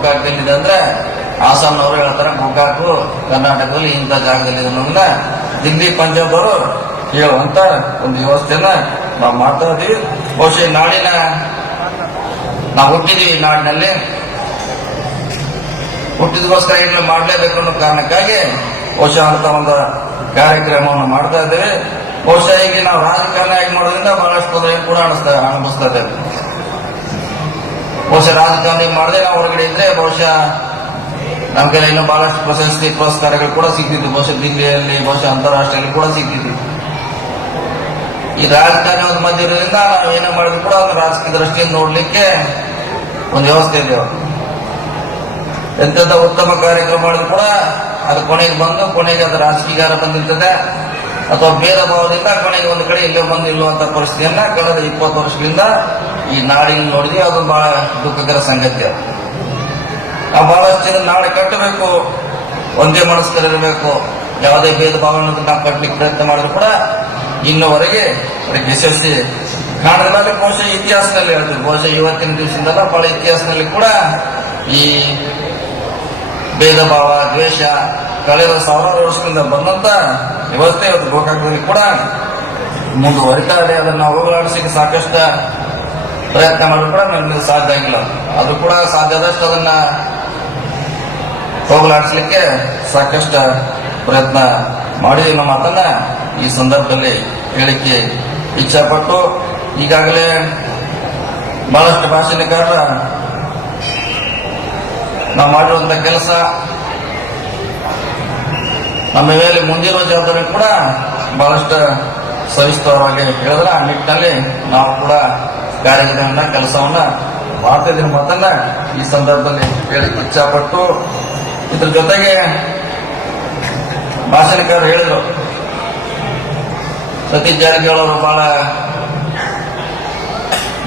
ಗೋಕಾಕದಲ್ಲಿದೆ ಅಂದ್ರೆ ಹಾಸನ್ನವರು ಹೇಳ್ತಾರೆ ಗೋಕಾಕು ಕರ್ನಾಟಕದಲ್ಲಿ ಇಂಥ ಜಾಗದಲ್ಲಿ ಅನ್ನೋದನ್ನ ದಿಲ್ಲಿ ಪಂಜಾಬ್ ಅವರು ಹೇಳುವಂತ ಒಂದು ವ್ಯವಸ್ಥೆಯನ್ನ ನಾವು ಮಾಡ್ತಾ ಇದೀವಿ. ಬಹುಶಃ ನಾಡಿನ ನಾವು ಹುಟ್ಟಿದೀವಿ, ನಾಡಿನಲ್ಲಿ ಹುಟ್ಟಿದಗೋಸ್ಕರ ಏನು ಮಾಡಲೇಬೇಕು ಅನ್ನೋ ಕಾರಣಕ್ಕಾಗಿ ಬಹುಶಃ ಅಂತ ಒಂದು ಕಾರ್ಯಕ್ರಮವನ್ನು ಮಾಡ್ತಾ ಇದ್ದೇವೆ. ಬಹುಶಃ ಈಗ ನಾವು ರಾಜಕಾರಣಿ ಮಾಡೋದ್ರಿಂದ ಬಹಳಷ್ಟು ತೊಂದರೆ ಕೂಡ ಅನುಭವಿಸ್ತಾ ಇದ್ದೇವೆ. ಬಹುಶಃ ರಾಜಕಾರಣಿ ಮಾಡದೆ ನಾವು ಹೊರಗಡೆ ಇದ್ರೆ ಬಹುಶಃ ನಮ್ಮ ಕೈಲಿ ಇನ್ನೂ ಬಹಳಷ್ಟು ಪ್ರಶಸ್ತಿ ಪುರಸ್ಕಾರಗಳು ಕೂಡ ಸಿಗ್ತಿದ್ವು. ಬಹುಶಃ ದಿಲ್ಲಿಯಲ್ಲಿ, ಬಹುಶಃ ಅಂತಾರಾಷ್ಟ್ರೀಯಲ್ಲಿ ಕೂಡ ಸಿಗ್ತಿದ್ವಿ. ಈ ರಾಜಕಾರಣಿ ಒಂದು ಮಧ್ಯ ಇರೋದ್ರಿಂದ ನಾವು ಏನೇ ಮಾಡಿದ್ರು ಕೂಡ ಒಂದು ರಾಜಕೀಯ ದೃಷ್ಟಿಯಿಂದ ನೋಡ್ಲಿಕ್ಕೆ ಒಂದು ವ್ಯವಸ್ಥೆ ಇದೆ. ಎಂತೆಂಥ ಉತ್ತಮ ಕಾರ್ಯಕ್ರಮ ಮಾಡಿದ್ರು ಕೂಡ ಅದು ಕೊನೆಗೆ ಅದು ರಾಜಕೀಯಗಾರ ಬಂದಿರ್ತದೆ ಅಥವಾ ಭೇದ ಭಾವದಿಂದ ಕೊನೆಗೆ ಒಂದು ಕಡೆ ಇಲ್ಲೇ ಬಂದು ನಿಲ್ಲುವಂತ ಪರಿಸ್ಥಿತಿಯನ್ನ ಕಳೆದ 20 ವರ್ಷಗಳಿಂದ ಈ ನಾಡಿನ ನೋಡಿದ್ವಿ. ಅದು ಬಹಳ ದುಃಖಕರ ಸಂಗತಿ. ನಾವು ಬಹಳಷ್ಟು ಜನ ನಾಡು ಕಟ್ಟಬೇಕು, ಒಂದೇ ಮನಸ್ಕರಿರಬೇಕು, ಯಾವುದೇ ಭೇದ ಭಾವನೆಯನ್ನು ನಾವು ಕಟ್ಟಲಿಕ್ಕೆ ಪ್ರಯತ್ನ ಮಾಡಿದ್ರು ಕೂಡ ಇನ್ನುವರೆಗೆ ಅದಕ್ಕೆ ಯಶಸ್ವಿ ಕಾಣದ ಮೇಲೆ ಬಹುಶಃ ಇತಿಹಾಸದಲ್ಲಿ ಹೇಳ್ತೀವಿ. ಬಹುಶಃ ಇವತ್ತಿನ ದಿವಸದಿಂದಲ್ಲ ಬಹಳ ಇತಿಹಾಸದಲ್ಲಿ ಕೂಡ ಈ ಭೇದ ಭಾವ, ದ್ವೇಷ ಕಳೆದ ಸಾವಿರಾರು ವರ್ಷಗಳಿಂದ ಬಂದಂತ ವ್ಯವಸ್ಥೆ ಇವತ್ತು ಗೋಕಾಕದಲ್ಲಿ ಕೂಡ ಮುಂದುವರಿತಾ ಇದೆ. ಅದನ್ನು ಹೋಗಲಾಡಿಸಲಿಕ್ಕೆ ಸಾಕಷ್ಟು ಪ್ರಯತ್ನ ಮಾಡಿದ್ರು ಕೂಡ ನಮ್ಮಿಂದ ಸಾಧ್ಯ ಆಗಿಲ್ಲ. ಅದು ಕೂಡ ಸಾಧ್ಯ ಆದಷ್ಟು ಅದನ್ನ ಹೋಗಲಾಡಿಸಲಿಕ್ಕೆ ಸಾಕಷ್ಟು ಪ್ರಯತ್ನ ಮಾಡಿದೀವಿ ನಮ್ಮ ಮಾತನ್ನ ಈ ಸಂದರ್ಭದಲ್ಲಿ ಹೇಳಿಕೆ ಇಚ್ಛಾಪಟ್ಟು, ಈಗಾಗಲೇ ಬಹಳಷ್ಟು ಭಾಷಣಕಾರರ ನಾವು ಮಾಡಿರುವಂತ ಕೆಲಸ ನಮ್ಮ ಮೇಲೆ ಮುಂದಿರುವ ಜವಾಬ್ದಾರಿ ಕೂಡ ಬಹಳಷ್ಟು ಸವಿಸ್ತರವಾಗಿ ಹೇಳಿದ್ರೆ ಆ ನಿಟ್ಟಿನಲ್ಲಿ ನಾವು ಕೂಡ ಕಾರ್ಯಕ್ರಮದ ಕೆಲಸವನ್ನ ಮಾಡ್ತಾ ಇದ್ದೀವಿ ಮಾತನ್ನ ಈ ಸಂದರ್ಭದಲ್ಲಿ ಹೇಳಿಕ್ಕೆ ಇಚ್ಛಾಪಟ್ಟು, ಇದ್ರ ಜೊತೆಗೆ ಭಾಷಣಕಾರರು ಹೇಳಿದ್ರು ಸತೀಶ್ ಜಾರಕಿಹೊಳಿ ಅವರು ಬಹಳ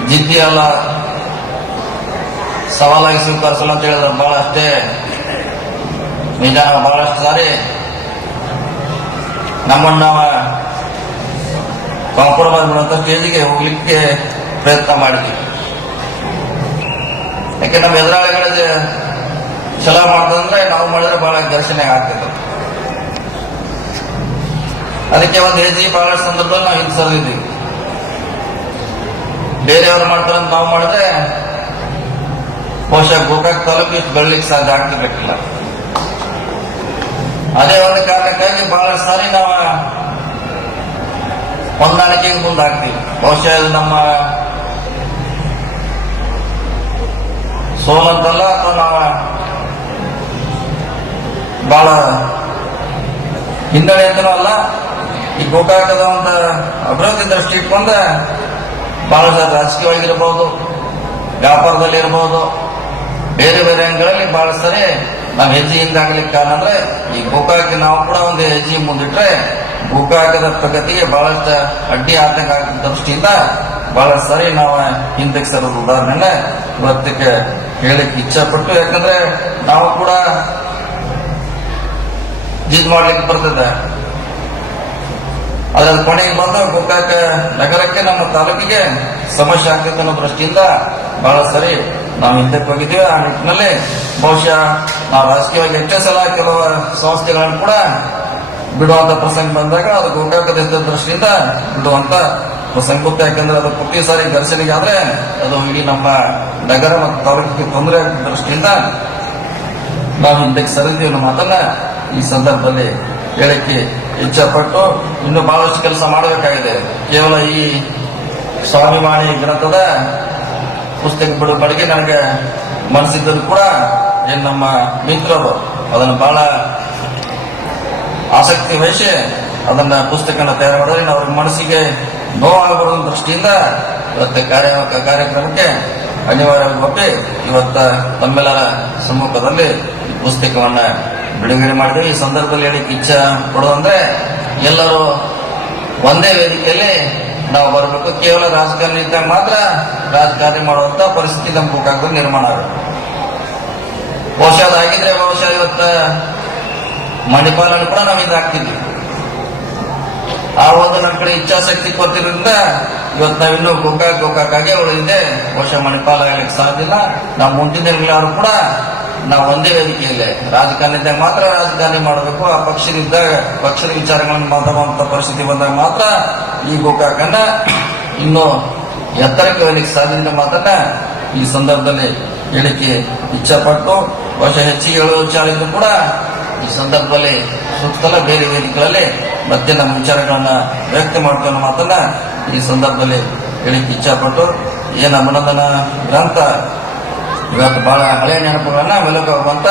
ಜಿದ್ದಿ ಅಲ್ಲ, ಸವಾಲಾಗಿ ಸ್ವೀಕರಿಸಲ್ಲ ಅಂತ ಹೇಳಿದ್ರು. ಬಹಳ ಅಷ್ಟೇ ನಿಜ. ಬಹಳಷ್ಟು ಸಾರಿ ನಮ್ಮನ್ನು ನಾವು ಕಾಂಪ್ರಮೈಸ್ ಮಾಡುವಂತ ಸ್ಟೇಜಿಗೆ ಹೋಗ್ಲಿಕ್ಕೆ ಪ್ರಯತ್ನ ಮಾಡಿದ್ವಿ. ಯಾಕೆ ನಮ್ಮ ಎದುರಾಳಿಗಳಿಗೆ ಛಲ ಮಾಡ್ತದಂದ್ರೆ ನಾವು ಮಾಡಿದ್ರೆ ಬಹಳ ಘರ್ಷಣೆ ಆಗ್ತಿತ್ತು. ಅದಕ್ಕೆ ಒಂದು ಹೆಜ್ಜೆ ಬಹಳಷ್ಟು ಸಂದರ್ಭದಲ್ಲಿ ನಾವು ಹಿಂದೆ ಸರಿದಿದ್ವಿ. ಬೇರೆಯವರು ಮಾಡ್ತಾರಂತ ನಾವು ಮಾಡಿದ್ರೆ ಬಹುಶಃ ಗೋಕಾಕ್ ತಾಲೂಕು ಇಷ್ಟು ಬೆಳಲಿಕ್ಕೆ ಸಾಧ್ಯ ಆಗ್ತಿರ್ಬೇಕಿಲ್ಲ. ಅದೇ ಒಂದು ಕಾರಣಕ್ಕಾಗಿ ಬಹಳ ಸಾರಿ ನಾವು ಹೊಂದಾಣಿಕೆಗೆ ಮುಂದಾಗ್ತೀವಿ. ಬಹುಶಃ ಇದು ನಮ್ಮ ಸೋಲಂತಲ್ಲ ಅಥವಾ ನಾವು ಬಹಳ ಹಿನ್ನಡೆ ಅಂತನೂ ಅಲ್ಲ. ಈ ಗೋಕಾಕದ ಒಂದು ಅಭಿವೃದ್ಧಿ ದೃಷ್ಟಿ ಇಟ್ಕೊಂಡ ಬಹಳ ರಾಜಕೀಯವಾಗಿರ್ಬೋದು, ವ್ಯಾಪಾರದಲ್ಲಿ ಇರಬಹುದು, ಬೇರೆ ಬೇರೆ ಅಂಗಗಳಲ್ಲಿ ಬಹಳ ಸರಿ ನಾವು ಹೆಜ್ಜೆ ಹಿಂದಾಗಲಿಕ್ಕೆ ಕಾರಣ ಅಂದ್ರೆ ಈ ಗೋಕಾಕ ನಾವು ಕೂಡ ಒಂದು ಹೆಜ್ಜೆ ಮುಂದಿಟ್ರೆ ಗೋಕಾಕದ ಪ್ರಗತಿಗೆ ಬಹಳಷ್ಟು ಅಡ್ಡಿ ಆತಂಕ ಆಗಿದ್ದ ದೃಷ್ಟಿಯಿಂದ ಬಹಳ ಸರಿ ನಾವು ಹಿಂದಕ್ಕೆ ಸರೋದು ಉದಾಹರಣೆ ಇವತ್ತಿಗೆ ಹೇಳಿಕ್ಕೆ ಇಚ್ಛಾಪಟ್ಟು. ಯಾಕಂದ್ರೆ ನಾವು ಕೂಡ ಜಿದ್ ಮಾಡ್ಲಿಕ್ಕೆ ಬರ್ತದೆ, ಅದ್ರ ಕೊನೆಗೆ ಬಂದು ಗೋಕಾಕ ನಗರಕ್ಕೆ ನಮ್ಮ ತಾಲೂಕಿಗೆ ಸಮಸ್ಯೆ ಆಗ್ತೈತೆ ಅನ್ನೋ ದೃಷ್ಟಿಯಿಂದ ಬಹಳ ಸರಿ ನಾವು ಹಿಂದಕ್ಕೆ ಹೋಗಿದ್ದೀವಿ. ಆ ನಿಟ್ಟಿನಲ್ಲಿ ಬಹುಶಃ ನಾವು ರಾಜಕೀಯವಾಗಿ ಎಷ್ಟೇ ಸಲ ಕೆಲವು ಸಂಸ್ಥೆಗಳನ್ನು ಕೂಡ ಬಿಡುವಂತ ಪ್ರಸಂಗ ಬಂದಾಗ ಅದು ಗೋಕಾಕದ ದೃಷ್ಟಿಯಿಂದ ಬಿಡುವಂತ ಪ್ರಸಂಗ ಗೊತ್ತು. ಯಾಕಂದ್ರೆ ಅದು ಪ್ರತಿ ಸಾರಿ ಘರ್ಷಣೆಗೆ ಆದ್ರೆ ಅದು ಇಡೀ ನಮ್ಮ ನಗರ ಮತ್ತು ತಾಲೂಕಿಗೆ ತೊಂದರೆ ಆಗಿದ್ದ ದೃಷ್ಟಿಯಿಂದ ನಾವು ಹಿಂದಕ್ಕೆ ಸರಿದೀವಿ ಅನ್ನೋ ಮಾತನ್ನ ಈ ಸಂದರ್ಭದಲ್ಲಿ ಹೇಳಿಕೆ ಇಚ್ಛಾಪಟ್ಟು, ಇನ್ನು ಬಹಳಷ್ಟು ಕೆಲಸ ಮಾಡಬೇಕಾಗಿದೆ. ಕೇವಲ ಈ ಸ್ವಾಭಿಮಾನಿ ಗ್ರಂಥದ ಪುಸ್ತಕ ಬಿಡುಗಡೆಗೆ ನನಗೆ ಮನಸ್ಸಿದ್ದರೂ ಕೂಡ ಏನ್ ನಮ್ಮ ಮಿತ್ರರು ಅದನ್ನು ಬಹಳ ಆಸಕ್ತಿ ವಹಿಸಿ ಅದನ್ನ ಪುಸ್ತಕನ ತಯಾರು ಮಾಡಿದ್ರೆ ಅವ್ರ ಮನಸ್ಸಿಗೆ ನೋವಾಗಬಾರದು ದೃಷ್ಟಿಯಿಂದ ಇವತ್ತು ಕಾರ್ಯಕ್ರಮಕ್ಕೆ ಅನಿವಾರ್ಯವಾಗಿ ಒಪ್ಪಿ ಇವತ್ತ ತಮ್ಮೆಲ್ಲರ ಸಮ್ಮುಖದಲ್ಲಿ ಈ ಪುಸ್ತಕವನ್ನ ಬಿಡುಗಡೆ ಮಾಡಿದ್ವಿ. ಈ ಸಂದರ್ಭದಲ್ಲಿ ಹೇಳಿಕ್ಕೆ ಇಚ್ಛೆ ಪಡೋದಂದ್ರೆ ಎಲ್ಲರೂ ಒಂದೇ ವೇದಿಕೆಯಲ್ಲಿ ನಾವು ಬರಬೇಕು. ಕೇವಲ ರಾಜಕಾರಣ ಇದ್ದಾಗ ಮಾತ್ರ ರಾಜಕಾರಣ ಮಾಡುವಂತ ಪರಿಸ್ಥಿತಿ ನಮ್ಮ ಗೋಕಾಕದಲ್ಲಿ ನಿರ್ಮಾಣ ಆಗುತ್ತೆ. ಬಹುಶಃ ಅದಾಗಿದ್ರೆ ಬಹುಶಃ ಇವತ್ತು ಮಣಿಪಾಲನ್ನು ಕೂಡ ನಾವು ಇದಾಗ್ತಿದ್ವಿ. ಆ ಒಂದು ನಮ್ಮ ಕಡೆ ಇಚ್ಛಾಶಕ್ತಿ ಕೊಟ್ಟಿರೋದ್ರಿಂದ ಇವತ್ತು ನಾವಿನ್ನೂ ಗೋಕಾಕಾಗೆ ಉಳಿದಿದೆ. ಬಹುಶಃ ಮಣಿಪಾಲ ಆಗಲಿಕ್ಕೆ ಸಾಧ್ಯ ಇಲ್ಲ. ನಾವು ಮುಂದಿನ ದಿನಗಳಾದ್ರೂ ಕೂಡ ನಾವು ಒಂದೇ ವೇದಿಕೆಯಲ್ಲಿ ರಾಜಕಾರಣಿದಾಗ ಮಾತ್ರ ರಾಜಕಾರಣಿ ಮಾಡಬೇಕು. ಆ ಪಕ್ಷದ ವಿಚಾರಗಳನ್ನು ಮಾತಾಡುವಂತ ಪರಿಸ್ಥಿತಿ ಬಂದಾಗ ಮಾತ್ರ ಈ ಗೋಕಾಕನ್ನ ಇನ್ನೂ ಎತ್ತರಕ್ಕೆ ಒಯ್ಯಲಿಕ್ಕೆ ಸಾಧ್ಯತೆ ಮಾತನ್ನ ಈ ಸಂದರ್ಭದಲ್ಲಿ ಹೇಳಿಕೆ ಇಚ್ಛಪಟ್ಟು ಬಹುಶಃ ಹೆಚ್ಚಿಗೆ ಹೇಳುವ ವಿಚಾರ ಇದ್ದು ಕೂಡ ಈ ಸಂದರ್ಭದಲ್ಲಿ ಸುತ್ತಲ ಬೇರೆ ವೇದಿಕೆಗಳಲ್ಲಿ ಮತ್ತೆ ನಮ್ಮ ವಿಚಾರಗಳನ್ನ ವ್ಯಕ್ತ ಮಾಡ್ತೀವಿ ಅನ್ನೋ ಮಾತನ್ನ ಈ ಸಂದರ್ಭದಲ್ಲಿ ಹೇಳಿಕೆ ಇಚ್ಛಪಟ್ಟು ಏನು ಅಭಿನಂದನಾ ಗ್ರಂಥ ಇವತ್ತು ಬಹಳ ಹಳೆಯ ನೆನಪುಗಳನ್ನ ಮೆಲುಕಾಗುವಂತ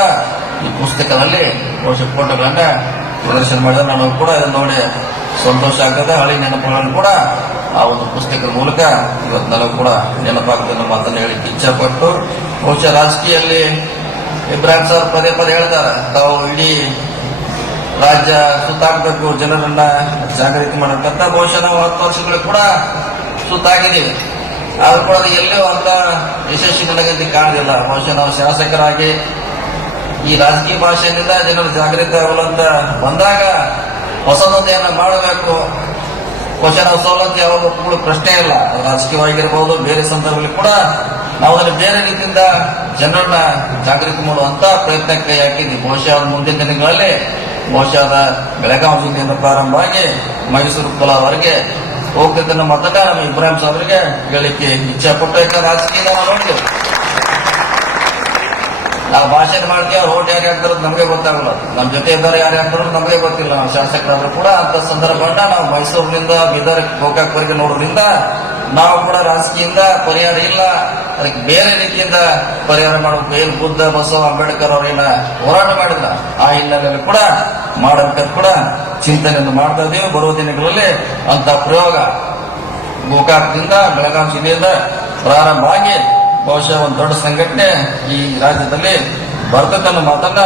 ಈ ಪುಸ್ತಕದಲ್ಲಿ ಬಹುಶಃ ಫೋಟೋಗಳನ್ನ ಪ್ರದರ್ಶನ ಮಾಡಿದ್ರೆ ನಾನು ಕೂಡ ಇದನ್ನು ನೋಡಿ ಸಂತೋಷ ಆಗ್ತದೆ. ಹಳೆ ನೆನಪುಗಳನ್ನು ಕೂಡ ಆ ಒಂದು ಪುಸ್ತಕದ ಮೂಲಕ ಇವತ್ತು ನನಗೂ ಕೂಡ ನೆನಪಾಗ್ತದೆ ಅನ್ನೋ ಮಾತನ್ನು ಹೇಳಿಕ್ಕೆ ಇಚ್ಛಪಟ್ಟು ಬಹುಶಃ ರಾಜಕೀಯದಲ್ಲಿ ಇಬ್ರಾಹಿಂ ಸರ್ ಪದೇ ಪದೇ ಹೇಳ್ತಾರೆ, ತಾವು ಇಡೀ ರಾಜ್ಯ ಸುತ್ತಾಗಬೇಕು, ಜನರನ್ನ ಜಾಗೃತಿ ಮಾಡಬೇಕಂತ. ಬಹುಶಃ ನಾವು 10 ವರ್ಷಗಳು ಕೂಡ ಸುತ್ತಾಗಿದ್ದೀವಿ. ಆದ್ರೂ ಕೂಡ ಅದು ಎಲ್ಲೂ ಅಂತ ಯಶಸ್ವಿ ನನಗಂತ ಕಾಣಲಿಲ್ಲ. ಬಹುಶಃ ನಾವು ಶಾಸಕರಾಗಿ ಈ ರಾಜಕೀಯ ಭಾಷೆಯಿಂದ ಜನರು ಜಾಗೃತಿ ಆಗುವಂತ ಬಂದಾಗ ಹೊಸದೊಂದೇನ ಮಾಡಬೇಕು. ಬಹುಶಃ ನಾವು ಸವಲತ್ತು ಯಾವಾಗ ಒಪ್ಪುಗಳು ಪ್ರಶ್ನೆ ಇಲ್ಲ. ರಾಜಕೀಯವಾಗಿರ್ಬೋದು, ಬೇರೆ ಸಂದರ್ಭದಲ್ಲಿ ಕೂಡ ನಾವು ಅದನ್ನು ಬೇರೆ ರೀತಿಯಿಂದ ಜನರನ್ನ ಜಾಗೃತಿ ಮಾಡುವಂತ ಪ್ರಯತ್ನಕ್ಕೆ ಕೈ ಹಾಕಿದ್ವಿ. ಬಹುಶಃ ಮುಂದಿನ ದಿನಗಳಲ್ಲಿ ಬಹುಶಃ ಬೆಳಗಾವಿ ಜಿಲ್ಲೆಯಿಂದ ಪ್ರಾರಂಭ ಆಗಿ ಮೈಸೂರು ಕೋಲಾರವರೆಗೆ ಹೋಗ್ತದೆ ಮಾತನ್ನ ನಮ್ಮ ಇಬ್ರಾಹಿಂ ಸಾಹೇಬರಿಗೆ ಹೇಳಿಕ್ಕೆ ಇಚ್ಛೆಪಟ್ಟು. ಯಾಕಂದ್ರೆ ರಾಜಕೀಯ ನಾವು ನೋಡಿದ್ವಿ, ನಾವು ಭಾಷಣ ಮಾಡ್ತೀವಿ, ಅವ್ರು ಓಟ್ ಯಾರು ಹಾಕ್ತಾರೋ ನಮಗೆ ಗೊತ್ತಾಗಲ್ಲ, ನಮ್ಮ ಜೊತೆ ಇದ್ದಾರೆ ಯಾರು ಹಾಕ್ತಾರೋ ನಮಗೆ ಗೊತ್ತಿಲ್ಲ. ನಾವು ಶಾಸಕರಾದ್ರೂ ಕೂಡ ಅಂತ ಸಂದರ್ಭಗಳನ್ನ ನಾವು ಮೈಸೂರಿನಿಂದ ಬೀದರ್ ಗೋಕಾಕ್ವರೆಗೆ ನೋಡೋದ್ರಿಂದ ನಾವು ಕೂಡ ರಾಜಕೀಯದಿಂದ ಪರಿಹಾರ ಇಲ್ಲ, ಅದಕ್ಕೆ ಬೇರೆ ರೀತಿಯಿಂದ ಪರಿಹಾರ ಮಾಡಬೇಕು. ಏನು ಬುದ್ಧ ಬಸವ ಅಂಬೇಡ್ಕರ್ ಅವರೇನ ಹೋರಾಟ ಮಾಡಿದ್ರ ಆ ಹಿನ್ನೆಲೆಯಲ್ಲಿ ಕೂಡ ಮಾಡಬೇಕಾದ ಕೂಡ ಚಿಂತನೆಯನ್ನು ಮಾಡ್ತಾ ಇದ್ದೀವಿ. ಬರುವ ದಿನಗಳಲ್ಲಿ ಅಂತ ಪ್ರಯೋಗ ಗೋಕಾಕದಿಂದ ಬೆಳಗಾವಿ ಜಿಲ್ಲೆಯಿಂದ ಪ್ರಾರಂಭ ಆಗಿ ಬಹುಶಃ ಒಂದು ದೊಡ್ಡ ಸಂಘಟನೆ ಈ ರಾಜ್ಯದಲ್ಲಿ ಬರ್ತದೆ ಅನ್ನೋ ಮಾತನ್ನ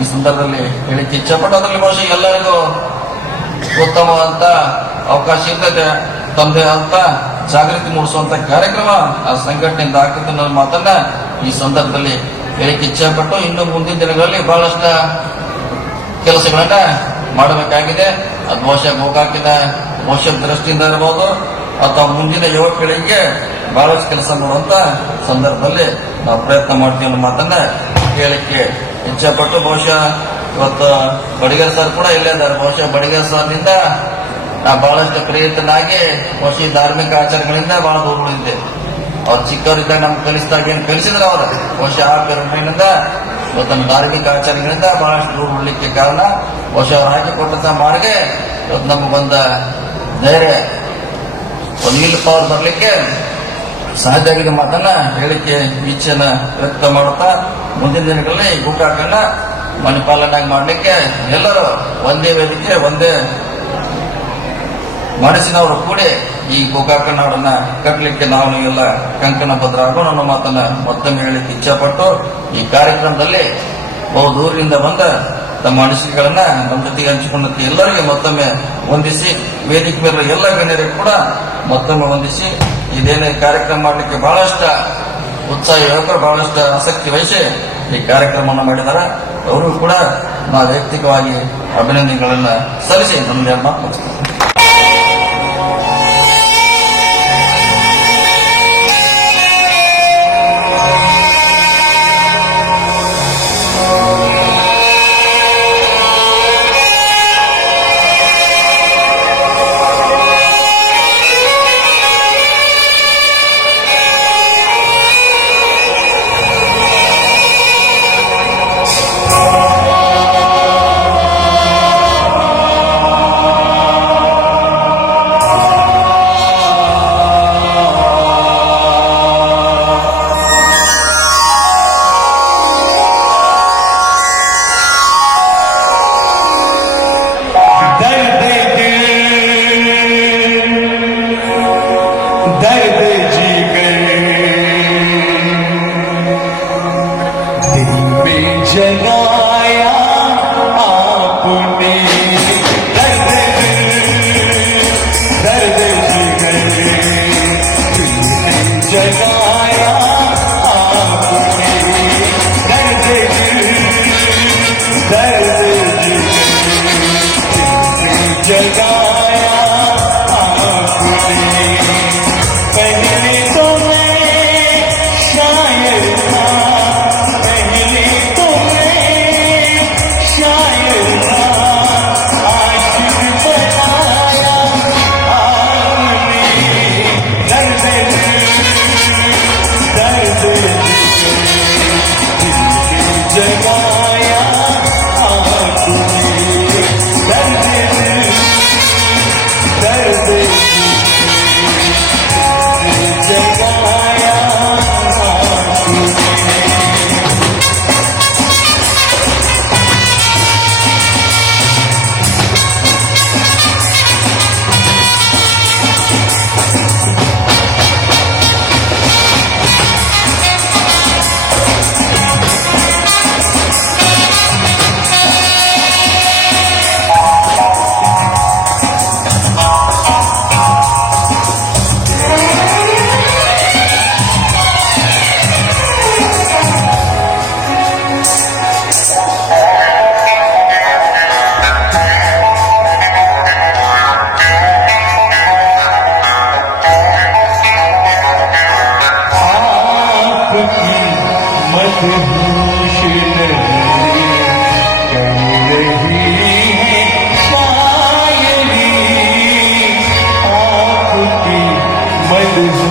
ಈ ಸಂದರ್ಭದಲ್ಲಿ ಹೇಳಿಕ್ಕೆ ಇಚ್ಛಪಟ್ಟು ಅದರಲ್ಲಿ ಬಹುಶಃ ಎಲ್ಲರಿಗೂ ಉತ್ತಮವಾದಂತ ಅವಕಾಶ ಇರ್ತದೆ. ತಂದೆ ಅಂತ ಜಾಗೃತಿ ಮೂಡಿಸುವಂತ ಕಾರ್ಯಕ್ರಮ ಆ ಸಂಘಟನೆಯಿಂದ ಆಗ್ತದೆ ಅನ್ನೋ ಮಾತನ್ನ ಈ ಸಂದರ್ಭದಲ್ಲಿ ಹೇಳಿಕ್ಕೆ ಇಚ್ಛೆಪಟ್ಟು ಇನ್ನು ಮುಂದಿನ ದಿನಗಳಲ್ಲಿ ಬಹಳಷ್ಟು ಕೆಲಸಗಳನ್ನ ಮಾಡಬೇಕಾಗಿದೆ. ಅದು ಬಹುಶಃ ಗೋಕಾಕಿನ ಭವಿಷ್ಯದ ದೃಷ್ಟಿಯಿಂದ ಇರಬಹುದು ಅಥವಾ ಮುಂದಿನ ಯುವ ಪೀಳಿಗೆಗೆ ಬಹಳಷ್ಟು ಕೆಲಸ ಮಾಡುವಂತ ಸಂದರ್ಭದಲ್ಲಿ ನಾವು ಪ್ರಯತ್ನ ಮಾಡ್ತೀವಿ ಅನ್ನೋ ಮಾತನ್ನ ಹೇಳಿಕ್ಕೆ ಇಚ್ಛೆಪಟ್ಟು ಬಹುಶಃ ಇವತ್ತು ಬಡಿಗೇರ್ ಸರ್ ಕೂಡ ಇಲ್ಲೇ ಇದ್ದಾರೆ. ಬಹುಶಃ ಬಡಿಗೇರ್ ಸರ್ನಿಂದ ಬಹಳಷ್ಟು ಪ್ರೇರಿತನಾಗಿ ಬಹುಶಃ ಧಾರ್ಮಿಕ ಆಚರಣೆಗಳಿಂದ ಬಹಳ ದೂರ ಉಳಿದಿದೆ. ಅವ್ರು ಚಿಕ್ಕವರಿದ್ದಾಗ ನಮ್ಗೆ ಕಲಿಸಿದಾಗ ಏನು ಕಲಿಸಿದ್ರೆ ಅವರು ಬಹುಶಃ ಆ ಪ್ರೇರಣೆಯಿಂದ ಇವತ್ತು ಧಾರ್ಮಿಕ ಆಚರಣೆಗಳಿಂದ ಬಹಳಷ್ಟು ದೂರ ಉಳಿಲಿಕ್ಕೆ ಕಾರಣ ಬಹುಶಃ ಅವ್ರು ಹಾಕಿಕೊಟ್ಟಂತ ಮಾರ್ಗ ಇವತ್ತು ನಮಗೊಂದ ಧೈರ್ಯ, ಒಂದು ವಿಲ್ ಪವರ್ ಬರಲಿಕ್ಕೆ ಸಾಧ್ಯ ಆಗಿದೆ ಮಾತನ್ನ ಹೇಳಿಕೆ ಇಚ್ಛೆನ ವ್ಯಕ್ತ ಮಾಡುತ್ತಾ ಮುಂದಿನ ದಿನಗಳಲ್ಲಿ ಗೋಕಾಕನ್ನ ಮಣಿಪಾಲನಾಗಿ ಮಾಡಲಿಕ್ಕೆ ಎಲ್ಲರೂ ಒಂದೇ ವೇದಿಕೆ ಒಂದೇ ಮನಸ್ಸಿನವರು ಕೂಡಿ ಈ ಗೋಕಾಕ ನಾಡನ್ನ ಕಟ್ಟಲಿಕ್ಕೆ ನಾವು ಎಲ್ಲ ಕಂಕಣ ಭದ್ರ ಆಗೋಣ ಅನ್ನೋ ಮಾತನ್ನ ಮತ್ತೊಮ್ಮೆ ಹೇಳಿಕ್ಕೆ ಇಚ್ಛೆಪಟ್ಟು ಈ ಕಾರ್ಯಕ್ರಮದಲ್ಲಿ ಬಹು ದೂರದಿಂದ ಬಂದ ತಮ್ಮ ಅನಿಸಿಕೆಗಳನ್ನ ನಮ್ಮ ಜೊತೆಗೆ ಹಂಚಿಕೊಂಡಂತೆ ಎಲ್ಲರಿಗೆ ಮತ್ತೊಮ್ಮೆ ವಂದಿಸಿ, ವೇದಿಕೆ ಮೇಲೆ ಎಲ್ಲ ಗಣ್ಯರಿಗೆ ಕೂಡ ಮತ್ತೊಮ್ಮೆ ವಂದಿಸಿ, ಇದೇನೇ ಕಾರ್ಯಕ್ರಮ ಮಾಡಲಿಕ್ಕೆ ಬಹಳಷ್ಟು ಉತ್ಸಾಹ ಯುವಕರು ಬಹಳಷ್ಟು ಆಸಕ್ತಿ ವಹಿಸಿ ಈ ಕಾರ್ಯಕ್ರಮವನ್ನು ಮಾಡಿದ್ದಾರೆ. ಅವರು ಕೂಡ ನಾವು ವೈಯಕ್ತಿಕವಾಗಿ ಅಭಿನಂದನೆಗಳನ್ನ ಸಲ್ಲಿಸಿ ನಮ್ಮದೇ ಮಾತು ಮುಗಿಸ್ತಾರೆ. जगाया आपने दर्द जिगर जगाया आपने दर्द जगाया आपने। पहले तो मैं शायर था, पहले मदहोश नजरें कर रही है शायरी आपकी मदहोश